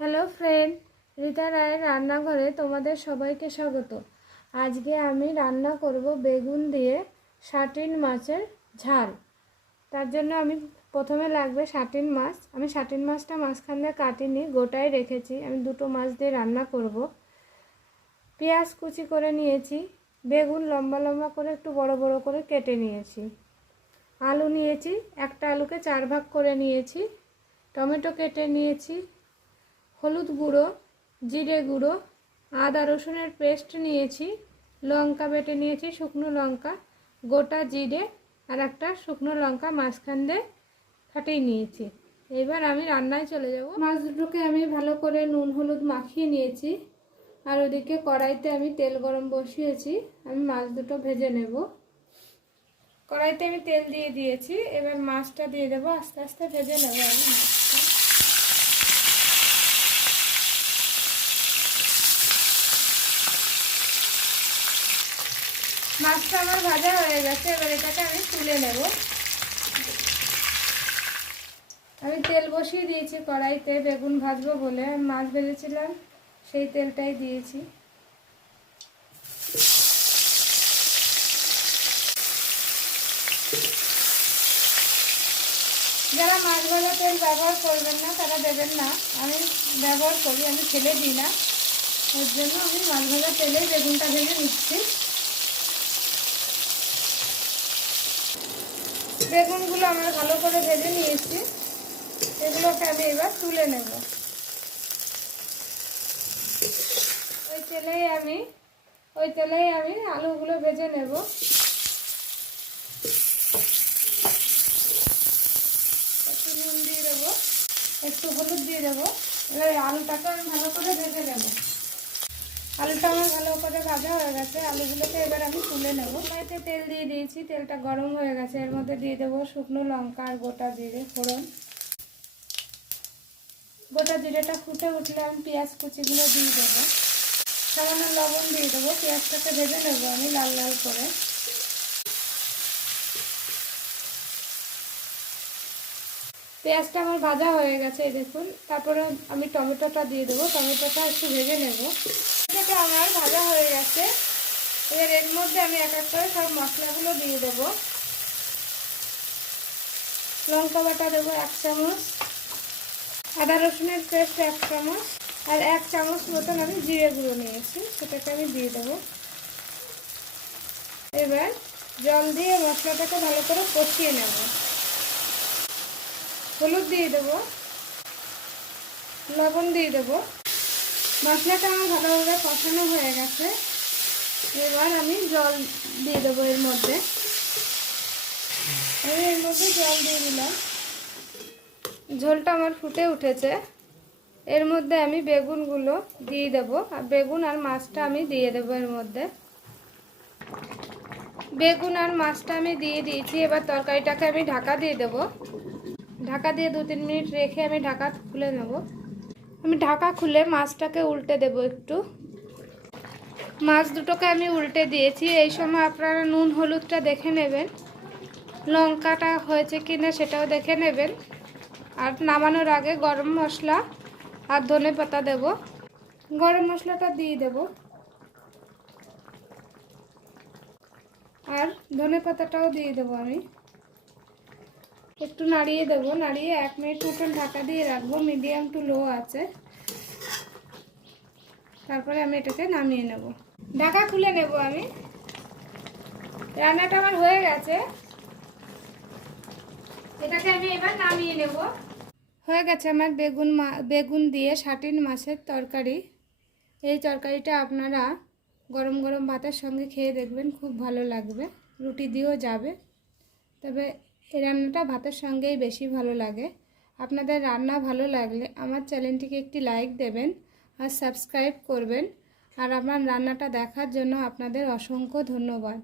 Hello friend, Rita রায়ের রান্নাঘরে তোমাদের সবাইকে স্বাগত। আজকে আমি রান্না করব বেগুন দিয়ে শাটিন মাছের ঝাল। তার জন্য আমি প্রথমে লাগবে শাটিন মাছ। আমি শাটিন মাছটা মাঝখান দিয়ে কাটিনি গোটায় রেখেছি। আমি দুটো মাছ দিয়ে রান্না করব। পেঁয়াজ কুচি করে নিয়েছি, বেগুন লম্বা লম্বা করে একটু বড় বড় করে কেটে নিয়েছি। আলু নিয়েছি, একটা আলুকে চার ভাগ করে নিয়েছি। টমেটো কেটে নিয়েছি হলুদ গুঁড়ো, জিরে গুঁড়ো, আদা রসুনের পেস্ট নিয়েছি, লঙ্কা বেটে নিয়েছি, শুকনো লঙ্কা, গোটা জিরে আর একটা শুকনো লঙ্কা মাঝখান দিয়ে ফাটিয়ে নিয়েছি। এবার আমি রান্নায় চলে যাব। মাছ দুটোকে আমি ভালো করে নুন হলুদ মাখিয়ে নিয়েছি আর ওদিকে কড়াইতে আমি তেল গরম বসিয়েছি। আমি মাছ দুটো ভেজে নেব। কড়াইতে আমি তেল দিয়ে দিয়েছি। এবার মাছটা দিয়ে দেবো। আস্তে আস্তে ভেজে নেব আমি মাছটা। মাছটা আমার ভাজা হয়ে গেছে, এবার এটাকে আমি তুলে নেব। আমি তেল বসিয়ে দিয়েছি, কড়াইতে বেগুন ভাজবো বলে। মাছ ভেজেছিলাম, সেই তেলটাই দিয়েছি। যারা মাছ ভাজা তেল ব্যবহার করবেন না, তারা দেবেন না। আমি ব্যবহার করি, আমি ফেলে দিই না। ওর জন্য আমি মাছ ভাজা তেলেই বেগুনটা ভেজে নিচ্ছি। বেগুনগুলো আমরা ভালো করে ভেজে নিয়েছি। এগুলোকে আমি এবার তুলে নেব। ওই তেলেই আমি, ওই তেলেই আমি আলুগুলো ভেজে নেব। একটু নুন দিয়ে দেবো, একটু হলুদ দিয়ে দেবো। এবার আলুটাকে আমি ভালো করে ভেজে নেব। আলুটা আমার ভালো করে ভাজা হয়ে গেছে। আলুগুলোকে এবার আমি তুলে নেব। কড়াইতে তেল দিয়ে দিয়েছি। তেলটা গরম হয়ে গেছে। এর মধ্যে দিয়ে দেবো শুকনো লঙ্কা আর গোটা জিরে, ফোড়ন। গোটা জিরেটা ফুটে উঠলে আমি পেঁয়াজ কুচিগুলো দিয়ে দেবো। সামান্য লবণ দিয়ে দেবো। পেঁয়াজটাকে ভেজে নেব আমি লাল লাল করে। পেঁয়াজটা আমার ভাজা হয়ে গেছে দেখুন। তারপরে আমি টমেটোটা দিয়ে দেবো। টমেটোটা একটু ভেজে নেব। এটাকে আমার ভাজা হয়ে গেছে। এবার এর মধ্যে আমি এক এক করে সব মশলাগুলো দিয়ে দেবো। লঙ্কা বাটা দেবো এক চামচ, আদা রসুনের পেস্ট এক চামচ, আর এক চামচ মতন আমি জিরে গুঁড়ো নিয়েছি, সেটাকে আমি দিয়ে দেবো। এবার জল দিয়ে মশলাটাকে ভালো করে কষিয়ে নেব। হলুদ দিয়ে দেবো, লবণ দিয়ে দেবো। মশলাটা আমার ভালোভাবে কষানো হয়ে গেছে। এবার আমি জল দিয়ে দেবো এর মধ্যে। আমি এর মধ্যে জল দিয়ে দিলাম। ঝোলটা আমার ফুটে উঠেছে। এর মধ্যে আমি বেগুনগুলো দিয়ে দেবো। আর বেগুন আর মাছটা আমি দিয়ে দেবো এর মধ্যে। বেগুন আর মাছটা আমি দিয়ে দিয়েছি। এবার তরকারিটাকে আমি ঢাকা দিয়ে দেবো। ঢাকা দিয়ে দু তিন মিনিট রেখে আমি ঢাকা খুলে নেব। আমি ঢাকা খুলে মাছটাকে উল্টে দেব একটু। মাছ দুটোকে আমি উল্টে দিয়েছি। এই সময় আপনারা নুন, হলুদটা দেখে নেবেন। লঙ্কাটা হয়েছে কি না সেটাও দেখে নেবেন। আর নামানোর আগে গরম মশলা আর ধনে পাতা দেব। গরম মশলাটা দিয়ে দেব। আর ধনে পাতাটাও দিয়ে দেবো আমি। একটু নাড়িয়ে দেবো, নাড়িয়ে এক মিনিট মতন ঢাকা দিয়ে রাখব মিডিয়াম টু লো আছে। তারপরে আমি এটাকে নামিয়ে নেব। ঢাকা খুলে নেব আমি। রান্নাটা আমার হয়ে গেছে। এটাকে আমি এবার নামিয়ে নেব। হয়ে গেছে আমার বেগুন মা, বেগুন দিয়ে ষাটিন মাছের তরকারি। এই তরকারিটা আপনারা গরম গরম ভাতের সঙ্গে খেয়ে দেখবেন, খুব ভালো লাগবে। রুটি দিয়েও যাবে। তবে এই রান্নাটা ভাতের সঙ্গেই বেশি ভালো লাগে। আপনাদের রান্না ভালো লাগলে আমার চ্যানেলটিকে একটি লাইক দেবেন আর সাবস্ক্রাইব করবেন। আর আমার রান্নাটা দেখার জন্য আপনাদের অসংখ্য ধন্যবাদ।